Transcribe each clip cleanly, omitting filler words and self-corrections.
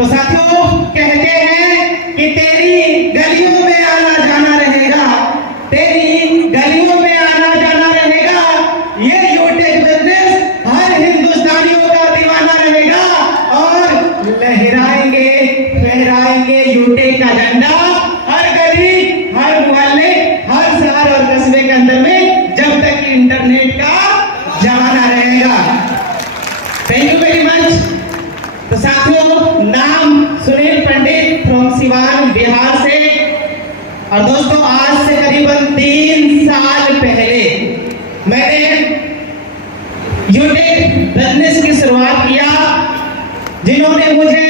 तो साथियों कहते हैं कि तेरी गलियों में आना जाना रहेगा, तेरी गलियों में आना जाना रहेगा। ये यूटेक बिजनेस हर हिंदुस्तानियों का दीवाना रहेगा और लहराएंगे फहराएंगे यूटेक का झंडा हर गली, हर मोहल्ले, हर शहर और कस्बे के अंदर में, जब तक इंटरनेट का जमाना रहेगा। Thank you very much. तो साथियों, नाम सुनील पंडित फ्रॉम सिवान बिहार से। और दोस्तों, आज से करीबन 3 साल पहले मैंने यूटेक बिजनेस की शुरुआत किया। जिन्होंने मुझे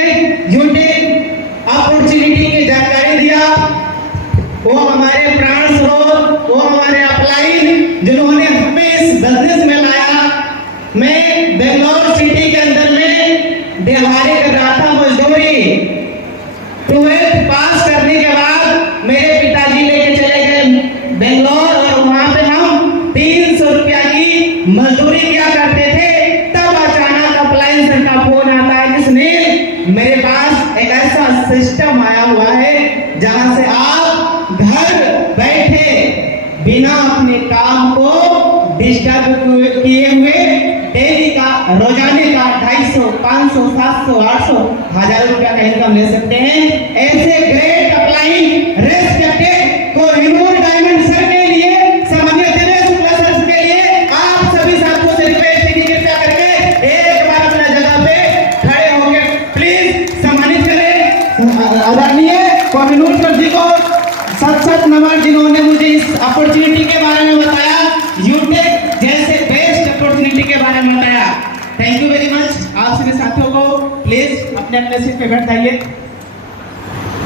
यूटेक अपॉर्चुनिटी की जानकारी दिया वो हमारे प्राण स्रोत, वो हमारे अपलाइन, जिन्होंने हमें इस बिजनेस में लाया। मैं बेंगलोर सिटी के अंदर में दिहाड़ी कर रहा था, मजदूरी। 12th पास करने के बाद मेरे पिताजी लेके चले गए बेंगलोर और वहां पे हम 300 रुपया की मजदूरी किया करते थे। तब अचानक अपलायंस का फोन आता है कि सुनील, मेरे पास एक ऐसा सिस्टम आया हुआ है जहां से आप घर बैठे बिना अपने काम को डिस्टर्ब किए हुए डेली का, रोजाने का 250, 500, 700, 800, 1000 रुपया का इनकम ले सकते हैं। ऐसे great upline respected Kohinoor diamond sir के लिए, सामान्य दिनेश शुक्ला सर के लिए आप सभी साथियों से रिक्वेस्ट है कि कृपया करके एक बार अपना जगह पे खड़े होकर प्लीज सम्मानित करें आदरणीय कोहिनूर सर जी को। सत नमन, जिन्होंने मुझे इस अपॉर्चुनिटी के बारे में बताया, यूटेक जैसे बेस्ट अपॉर्चुनिटी के बारे में बताया। Thank you very much. आप सभी साथियों को प्लीज अपने अपने सीट पे बैठ जाइए।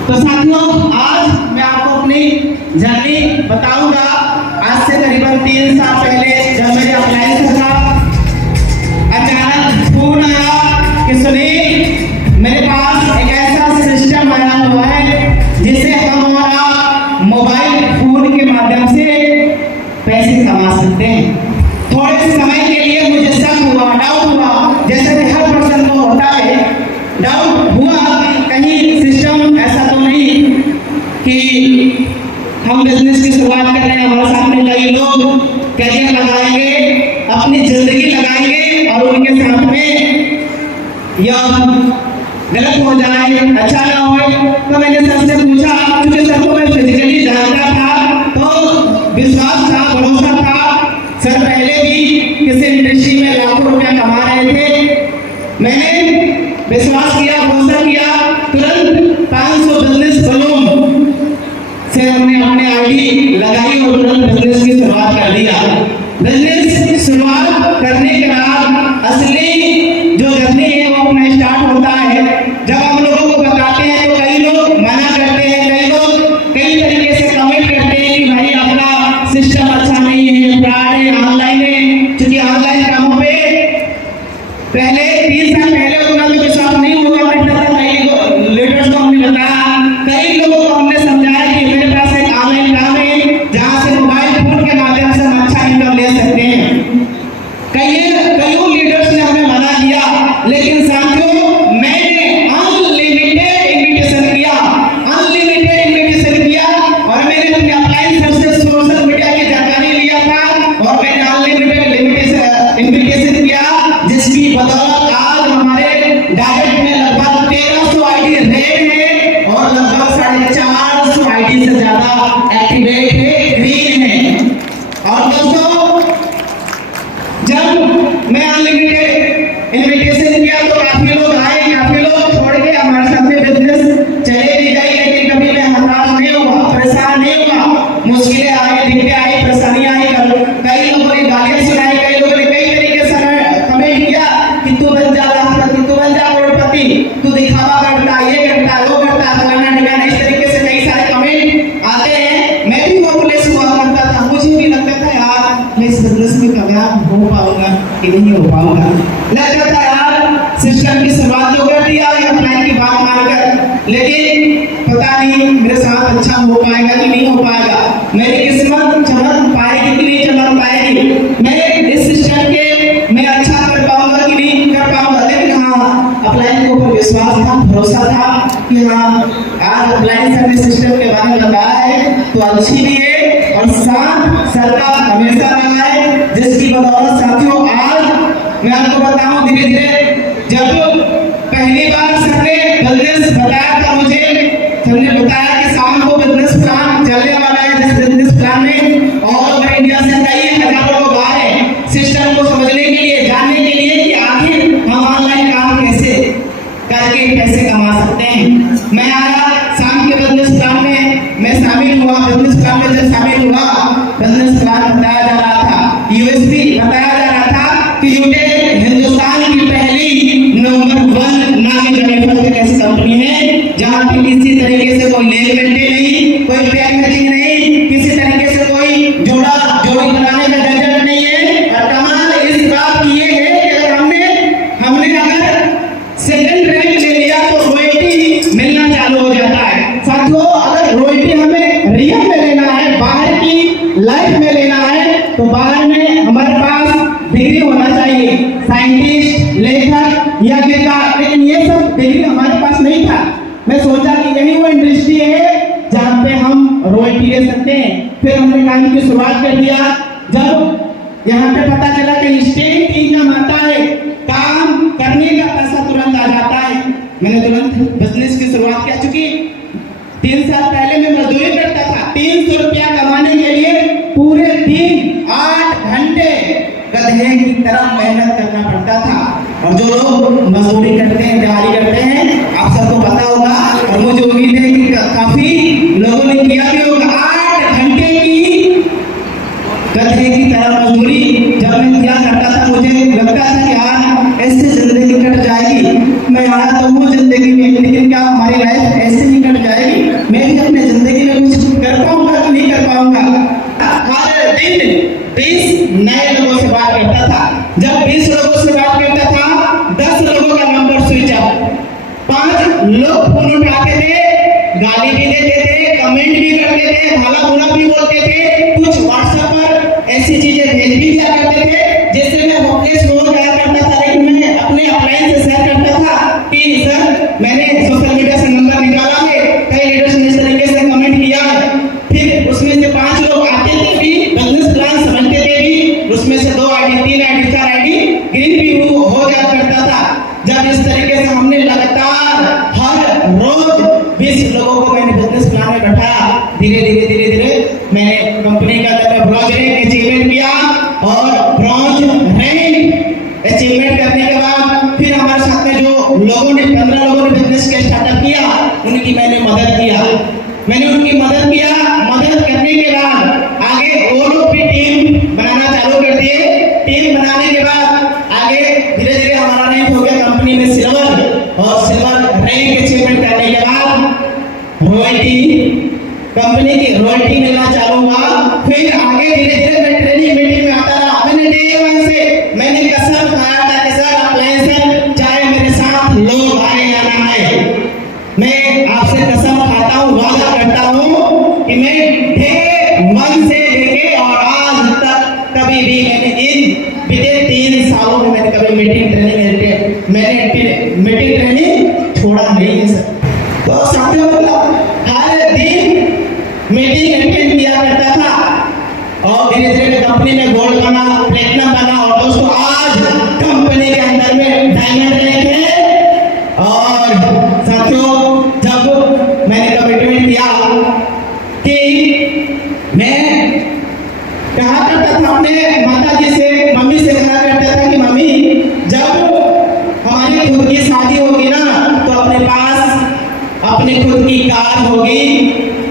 तो साथियों, आज मैं आपको अपनी जर्नी बताऊंगा। आज से करीबन 3 साल पहले जब मेरे अप्लायंस था, अचानक फोन आया कि सुनील, मेरे पास एक ऐसा सिस्टम आया हुआ है जिसे हम हमारा मोबाइल फोन के माध्यम से पैसे कमा सकते हैं। थोड़े समय के लिए मुझे शक हुआ, डाउट हुआ, जैसे कि हर पर्सन को होता है। डाउट हुआ कि कहीं सिस्टम ऐसा तो नहीं कि हम बिजनेस की शुरुआत कर रहे हैं, हमारे सामने कई लोग करियर लगाएंगे, अपनी जिंदगी लगाएंगे और उनके साथ में यह गलत हो जाए, अच्छा ना हो। तो मैंने सबसे पूछा, क्योंकि सबको मैं फिजिकली जानता था, तो विश्वास था, भरोसा था। सर पहले भी किसी इंडस्ट्री में लाखों रुपया कमा रहे थे। मैंने विश्वास किया, भरोसा किया, तुरंत 500 बिजनेस बलून से हमने अपने आईडी लगाई और तुरंत बिजनेस की शुरुआत कर दिया। बिजनेस शुरुआत करने के बाद असली जो जर्नी है वो अपना स्टार्ट होता है। जब हम लोगों को बताते हैं तो कई लोग मना करते हैं, कई लोग कई तरीके से कमेंट करते हैं कि भाई आपका सिस्टम अच्छा नहीं है, फ्रॉड है, ऑनलाइन है। क्योंकि ऑनलाइन कामों पे पहले 3 साल पहले उतना भी विश्वास नहीं हुआ करता था। कई लीडर्स को हमने बताया, कई लोगों को हमने समझाया कि मेरे पास एक ऑनलाइन काम है जहाँ से मोबाइल फोन के माध्यम से हम अच्छा इनकम ले सकते हैं। कई लीडर्स ने हमें मना किया, लेकिन साथियों मैंने अनलिमिटेड इन्विटेशन किया और मैंने अपने अप्लायंस से सोशल मीडिया की जानकारी लिया था और मैंने अनलिमिटेड इन्विटेशन किया, जिसकी बदौलत आज हमारे डायरेक्ट में लगभग 1300 आईडी रेड है और लगभग 450 आईडी से ज्यादा एक्टिवेट है, ग्रीन है। और दोस्तों, जब मैं अनलिमिटेड इन्विटेशन किया तो काफी लोग आए, काफी लोग छोड़ के हमारे साथ में बिजनेस चले भी गए, लेकिन कभी मैं हताश नहीं हुआ, परेशान नहीं हुआ। मुश्किलें आई, दिक्कतें आई, परेशानियां आई, कई लोगों ने गालियां सुनाई, कई लोगों ने कई तरीके से कमेंट किया कि तू बन जा लाखपति, तू बन जा करोड़पति, तू दिखावा करता, ये करता, वो करता, फलाना ढिकाना, इस तरीके से कई सारे कमेंट आते हैं। मैं भी होपलेस हुआ करता था, मुझे भी लगता था यार मैं इस बिजनेस में कामयाब हो पाऊंगा कि नहीं हो पाऊंगा। लगता था यार सिस्टम की शुरुआत तो कर दिया अपलाइन की बात मानकर, लेकिन पता नहीं मेरे साथ अच्छा हो पाएगा कि नहीं हो पाएगा, मेरी किस्मत चमक पाएगी कि नहीं चमक पाएगी, मैं इस सिस्टम के मैं अच्छा कर पाऊंगा कि नहीं कर पाऊंगा। लेकिन हाँ, अपलाइन को ऊपर विश्वास था, भरोसा था कि हाँ आज अप्लायंस सर्विस सिस्टम के बारे में बताया है तो अच्छी भी है और साथ सरकार हमेशा रहा है, जिसकी बदौलत साथियों आज मैं आपको बताऊं धीरे धीरे जब पहली बार सर ने बिजनेस बताया था मुझे, सर ने बताया कि शाम को बिजनेस प्लान चलने वाला है, जिस बिजनेस प्लान में ऑल ओवर इंडिया से कई हजारों लोग आ रहे हैं सिस्टम को समझने के लिए, जानने के लिए कि आखिर हम ऑनलाइन काम कैसे करके पैसे कमा सकते हैं। मैं आया शाम के बिजनेस प्लान में, मैं शामिल हुआ बिजनेस प्लान में, जब शामिल हुआ बिजनेस प्लान बताया जा रहा था, यूएसपी बताया जा रहा था कि यूटेक हिंदुस्तान की पहली नंबर 1 नामी मैन्युफैक्चरिंग ऐसी कंपनी है जहां पे किसी तरीके से कोई लेग मेंटेन नहीं, कोई पैकेजिंग नहीं, किसी तरीके से कोई जोड़ी बनाने का झंझट नहीं है। और कमाल इस बात की ये है कि अगर हमने अगर सेकंड रैंक ले लिया तो रॉयल्टी मिलना चालू हो जाता है। साथियों अगर रॉयल्टी हमें रियल में लेना है, बाहर की लाइफ में लेना है, तो बाहर में हमारे पास डिग्री होना चाहिए, साइंटिस्ट, लेखक या गीतकार, लेकिन ये सब डिग्री हमारे पास नहीं था। मैं सोचा कि यही वो इंडस्ट्री है जहाँ पे हम रॉयल्टी ले सकते हैं। फिर हमने काम की शुरुआत कर दिया। जब यहाँ पे पता चला कि इंस्टेंट इनकम आता है, काम करने का पैसा तुरंत आ जाता है, मैंने तुरंत बिजनेस की शुरुआत किया। चूंकि 3 साल पहले मैं मजदूरी करता था, 300 रुपया कमाने के लिए पूरे दिन 8 घंटे गधे की तरह मेहनत करना पड़ता था। और जो लोग मजदूरी करते हैं, दिहाड़ी करते हैं, आप सबको पता होगा और मुझे उम्मीद है कि काफी लोगों ने किया भी होगा। 8 घंटे की गधे की तरह मजदूरी जब मैं किया करता था, मुझे लगता था कि यार ऐसे जिंदगी कट जाएगी। मैं आया तो हूँ जिंदगी में, लेकिन क्या हमारी लाइफ ऐसे ही कट जाएगी? मैं भी अपने जिंदगी में कुछ कर पाऊंगा कि नहीं कर पाऊंगा? हर दिन 20 नए लोगों से बात करता था। जब 20 लोगों से बात करता था, 10 लोगों का नंबर स्विच ऑफ, 5 लोग फोन उठाते थे, गाली भी देते थे, कमेंट भी करते थे, भला बुरा भी बोलते थे, कुछ व्हाट्सएप पर ऐसी चीजें भेज भी दिया करते थे जिससे मैं होपलेस हो जाया करता था। लेकिन मैं अपने अपलाइन से शेयर करता था कि सर मैंने सोशल मीडिया से नंबर निकाला है, कई लीडर्स ने इस तरीके से कमेंट किया है। फिर उसमें से 5 लोग आते थे भी, बिजनेस प्लान समझते थे भी, उसमें से 2 आईडी, 3 आईडी, 4 आईडी ग्रीन भी हो जाया करता था। जब इस तरीके से हमने लगातार हर रोज 20 लोगों को मैंने बिजनेस प्लान में बैठाया, धीरे धीरे मैंने कंपनी का ब्रॉन्ज रैंक अचीवमेंट किया। और ब्रॉन्ज रैंक अचीवमेंट करने के बाद फिर हमारे साथ में जो लोगों ने 15 लोगों ने बिजनेस के स्टार्टअप किया, उनकी मैंने मदद किया। मैंने उनकी मदद किया। मदद करने के बाद आगे वो लोग भी टीम बनाना चालू कर दिए। टीम बनाने के बाद आगे धीरे धीरे हमारा रैंक हो गया कंपनी में सिल्वर। और सिल्वर रैंक अचीवमेंट करने के बाद रॉयल्टी, कंपनी की रॉयल्टी मिलना चालू हुआ। फिर आगे धीरे धीरे मैं ट्रेनिंग मीटिंग में आता रहा। मैंने डे 1 से मैंने कसम खाया था कि सर अप्लायंस सर चाहे मेरे साथ लोग आए या ना आए, मैं आपसे कसम खाता हूँ, वादा करता हूँ कि मैं डे 1 से लेके और आज तक कभी भी मैंने इन बीते 3 सालों में मैंने कभी मीटिंग ट्रेनिंग छोड़ा नहीं है सर। तो साथियों मतलब हर दिन मीटिंग अटेंड किया करता था और धीरे धीरे कंपनी में गोल्ड बना, प्लेटिनम बना और दोस्तों आज कंपनी के अंदर में डायमंड रैंक है। और साथियों जब मैंने कमिटमेंट किया कि मैं कहा करता था अपने माता जी से, मम्मी से कहा करता था कि मम्मी जब हमारी खुद की शादी होगी ना तो अपने पास अपनी खुद की कार होगी।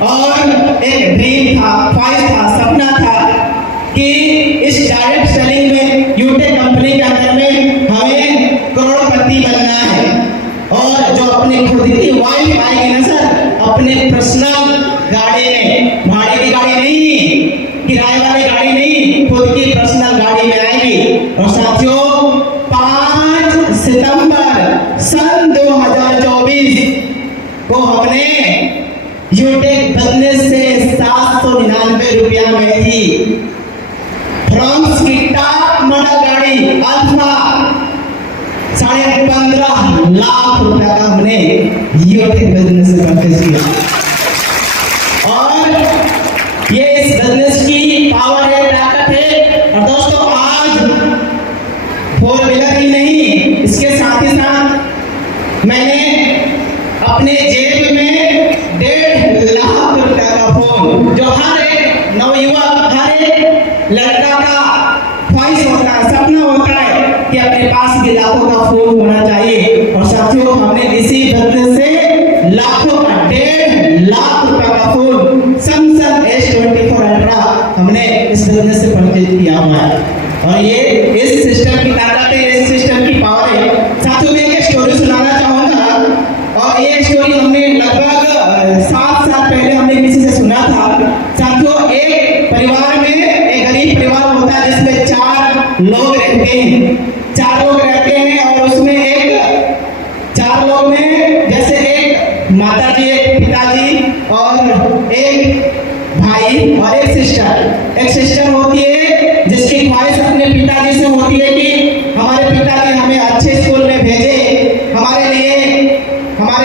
और एक ड्रीम था, ख्वाहिश था, सपना था कि इस डायरेक्ट सेलिंग में यूटेक कंपनी के अंदर में हमें करोड़पति बनना है। और जो अपनी खुद की वाइफ आएगी ना सर, अपने पर्सनल गाड़ी में, भाड़े की गाड़ी नहीं, किराए वाली गाड़ी नहीं, खुद की पर्सनल गाड़ी में आएगी। और साथियों 5 सितंबर सन 2024 को हमने यूटेक बिजनेस से 799 रुपया में थी फ्रांस की टॉप मॉडल गाड़ी अल्फा 15.5 लाख रुपया का हमने यूट्यूब बिजनेस से परचेज किया। और ये इस बिजनेस की पावर है, ताकत है। और दोस्तों आज 4 व्हीलर ही नहीं, इसके साथ ही साथ मैंने अपने जेब में 1.5 लाख रुपया का फोन, जो हर एक नवयुवक, हर एक लड़का का ख्वाहिश होता है, सपना होता है कि अपने पास भी लाखों का फोन होना चाहिए। और साथियों हमने इसी बिजनेस से लाखों का 1.5 लाख रुपया का फोन सैमसंग S24 अल्ट्रा हमने इस बिजनेस से परचेज किया हुआ है। और ये इस सिस्टम की ताकत है, इस सिस्टम की पावर है। साथियों मैं एक स्टोरी सुनाना चाहूंगा, और ये स्टोरी हमने लगभग 7 साल पहले हमने किसी से सुना था। साथियों एक परिवार में, एक गरीब परिवार होता है जिसमें 4 लोग रहते हैं, 4 लोग रहते हैं। और उसमें एक 4 लोग में जैसे एक माता जी, एक पिताजी और एक भाई और एक सिस्टर। एक सिस्टर होती है जिसकी ख्वाहिश अपने पिताजी से होती है कि हमारे पिताजी हमें अच्छे स्कूल में भेजे, हमारे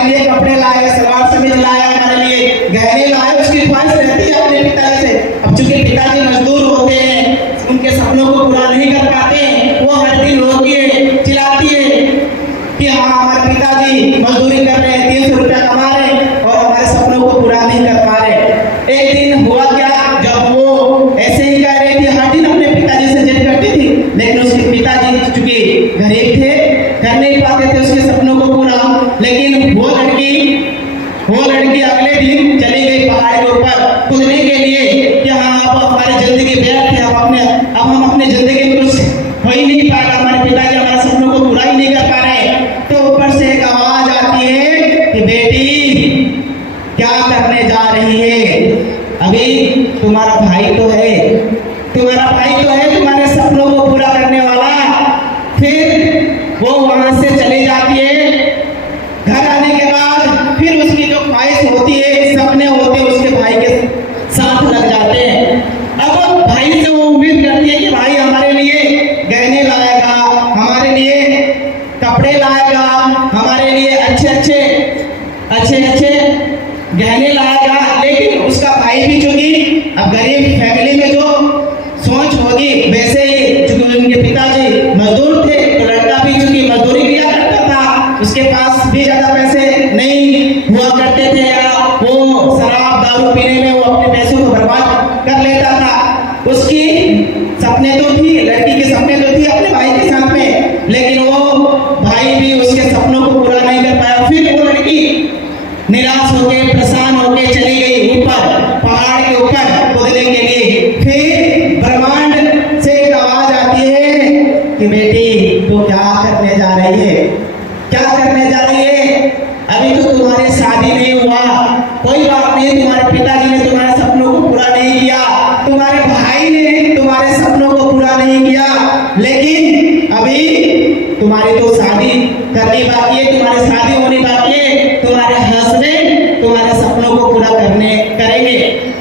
लिए कपड़े लाए, सलवार कमीज लाए, हमारे लिए गहने लाए। उसकी ख्वाहिश रहती है अपने पिताजी से। अब चूंकि पिताजी मजदूर होते हैं, उनके सपनों को पूरा नहीं कर पाते, वो हर दिन रोती है, चिल्लाती है कि हाँ हमारे पिताजी मजदूरी कर रहे हैं, 300 रुपया कमा रहे हैं और हमारे सपनों को पूरा नहीं कर पा रहे। एक दिन हुआ क्या, जब वो ऐसे ही कह रही थी, हर दिन अपने पिताजी से जिद करती थी, लेकिन उसके पिताजी चूंकि गरीब थे, कर नहीं पाते थे उसके सपनों को पूरा। लेकिन वो लड़की अगले दिन चली गई पहाड़ के ऊपर कूदने के लिए कि हाँ अब हमारी जिंदगी व्यर्थ है, अब हम अपने जिंदगी में कुछ हो ही नहीं पाएगा, हमारे पिताजी हमारे सपनों को पूरा ही नहीं कर पा रहे। तो ऊपर से एक आवाज आती है कि बेटी क्या करने जा रही है, अभी तुम्हारा भाई तो है, तुम्हारे सपनों को पूरा करने वाला। फिर वो वहां से चली जाती है। घर आने के बाद फिर उसकी जो ख्वाहिश होती है, सपने होते हैं, उसके भाई के साथ लग जाते हैं। अब भाई से वो उम्मीद करती है कि भाई हमारे लिए गहने लाएगा, हमारे लिए कपड़े लाएगा, हमारे लिए अच्छे गहने लाएगा। लेकिन उसका भाई भी चूंकि अब गरीब फैमिली में जो सोच होगी वैसे ही, चूंकि उनके पिताजी मजदूर थे तो लड़का भी चूंकि मजदूरी किया करता था, उसके पास भी ज्यादा पैसे नहीं हुआ करते थे, या वो शराब दारू पीने में वो अपने पैसों को बर्बाद कर लेता था। उसकी सपने तो थी, लड़की के सपने तो थी अपने भाई के साथ में, लेकिन वो भाई भी उसके सपनों को पूरा नहीं कर पाया। फिर वो लड़की निराश होके, परेशान होके चली गई ऊपर, पहाड़ के ऊपर कूदने के लिए। फिर ब्रह्मांड से एक आवाज आती है कि बेटी तू क्या करने जा रही है, अभी तो तुम्हारी शादी नहीं हुआ, कोई बात नहीं, तुम्हारे पिताजी ने तुम्हारे सपनों को पूरा नहीं किया, तुम्हारे भाई ने तुम्हारे सपनों को पूरा नहीं किया, लेकिन अभी तुम्हारी तो शादी करनी बाकी है, तुम्हारी शादी होनी बाकी है, तुम्हारे हस्बैंड तुम्हारे सपनों को पूरा करेंगे।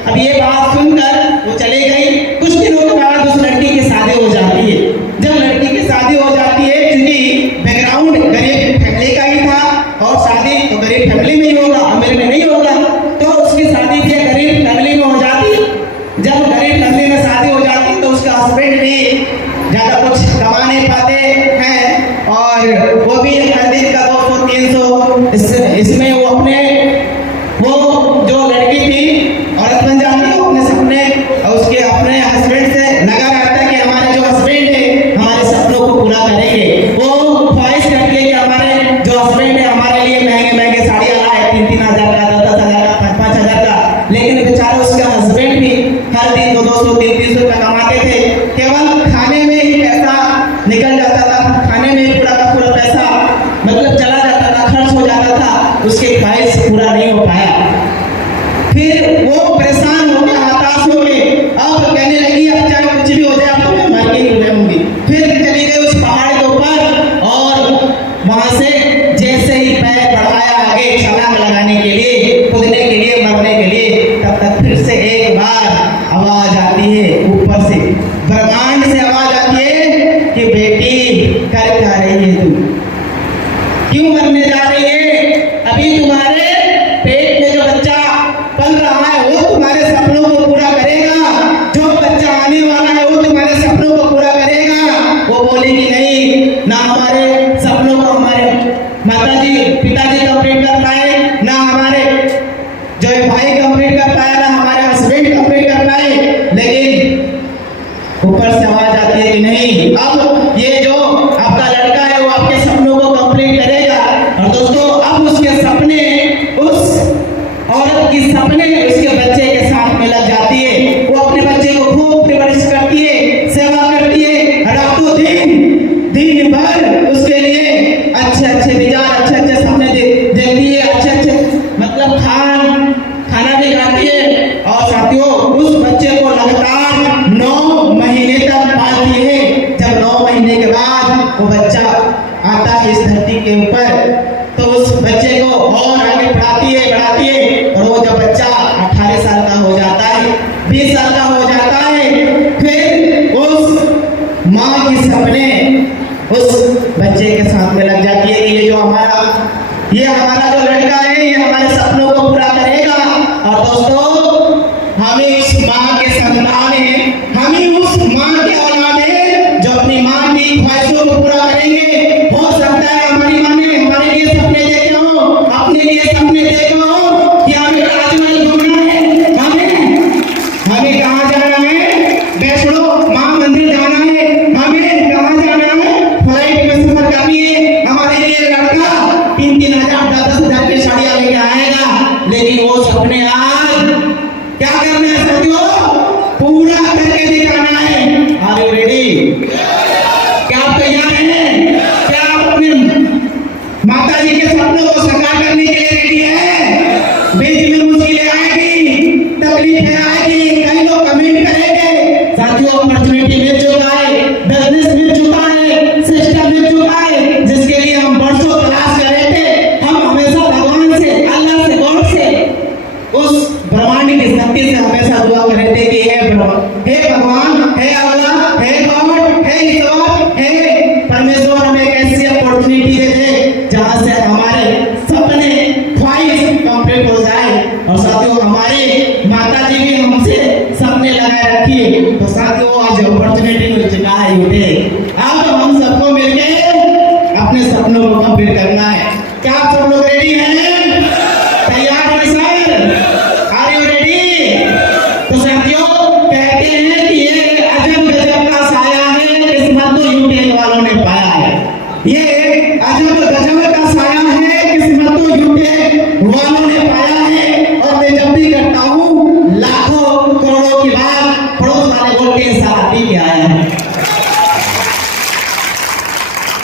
अब ये बात सुनकर वो चली गई। कुछ दिनों के बाद उस लड़की की शादी हो जाती है। जब लड़की की शादी हो जाती है, क्योंकि बैकग्राउंड गरीब फैमिली का ही था और शादी तो गरीब फैमिली में ही होगा, अमीर में नहीं होगा, तो उसकी शादी भी गरीब फैमिली में हो जाती। जब गरीब फैमिली में शादी हो जाती तो उसका हस्बैंड भी ज्यादा कुछ कमा नहीं पाते हैं, और वो भी हर दिन का 200-300 इसमें वो अपने जो लड़की थी औरत बन जाती है, अपने सपने और उसके अपने हस्बैंड से लगा रहता है कि हमारे जो हस्बैंड है हमारे सपनों को पूरा करेंगे। वो ख्वाहिश करती है कि हमारे जो हस्बैंड है हमारे लिए महंगे साड़ियाँ लाए, 3-3 हज़ार का, 10-10 हज़ार का, 5-5 हज़ार का, लेकिन बेचारा उसका हस्बैंड भी हर दिन 200-300 रुपया कमाते थे। केवल खाने में ही पैसा निकल जाता था, खाने में ही पूरा का पूरा पैसा मतलब चला जाता था, खर्च हो जाता था, उसकी ख्वाहिश पूरा नहीं हो पाया। फिर वो परेशान हो गया, हताश हो गए, अब कहने लगी अब चाहे कुछ भी हो जाए अब तो मैं मर के ही रहूंगी। फिर चली गई उस पहाड़ के ऊपर और वहां से जैसे ही पैर बढ़ाया आगे छलांग लगाने के लिए, कूदने के लिए, मरने के लिए, तब तक फिर से एक बार आवाज आती है ऊपर से, ब्रह्मांड से आवाज आती है कि बेटी कर क्या रही है तू, क्यों मरने बच्चे को और आगे बढ़ाती है और वो जब बच्चा 18 साल का हो जाता है, 20 साल का हो जाता है, फिर उस माँ की सपने उस बच्चे के साथ में लग जाती है कि ये हमारा जो लड़का है ये हमारे सपनों को पूरा करेगा। और दोस्तों, हमें इस माँ के संतान हैं, हमें उस माँ के औलाद हैं जो अपनी माँ की ख्वाहिशों को पूरा करेंगे। हो सकता है हमारी माँ ने हमारे लिए सपने देखे हो, अपने लिए सपने देखे हो कि हमें ताजमहल घूमना है, हमें कहाँ जाना है, वैष्णो माँ मंदिर जाना है, हमें कहाँ जाना है, फ्लाइट में सफर करनी है। हमारे लिए लड़का 3,000 10,000 की साड़ियाँ लेके आएगा, लेकिन वो सपने आज क्या करना है साथियों, पूरा करके दिखाना है। Are you ready? क्या आप तैयार हैं? क्या आप अपने माता जी के सपनों को साकार करने के लिए रेडी है? बीच में मुश्किलें आएगी, तकलीफें आएगी, कई लोग कमेंट करेंगे। साथियों, अपॉर्चुनिटी मिल चुका है, बिजनेस मिल चुका है, सिस्टम मिल चुका है, जिसके लिए हम बरसों तलाश कर रहे थे। हम हमेशा भगवान से, अल्लाह से, गॉड से, उस ब्रह्मांड की शक्ति से हमेशा दुआ कर रहे थे कि हे भगवान, हे अल्लाह, हे गॉड, हे ईश्वर, हे परमेश्वर, हमें एक ऐसी अपॉर्चुनिटी दे दे जहां से हमारे सपने, ख्वाहिश कंप्लीट हो जाए। और साथियों, हमारी माता जी भी हमसे सपने लगाए रखी है। तो साथियों, आज अपॉर्चुनिटी मिल चुका है, अब हम सबको मिलके अपने सपनों को कंप्लीट करना है। क्या आप सब लोग रेडी हैं? तैयार हैं सर? Are you ready? तो साथियों, कहते हैं कि ये अजब गजब का साया है, किस्मत तो यूटेन वालों ने पाया है। ये अजब गजब का साया है, किस्मत तो यूटेन वालों ने पाया है। और मैं जब भी करता हूँ लाखों करोड़ों की बात, पड़ोस वाले बोल के साथ ही आया है।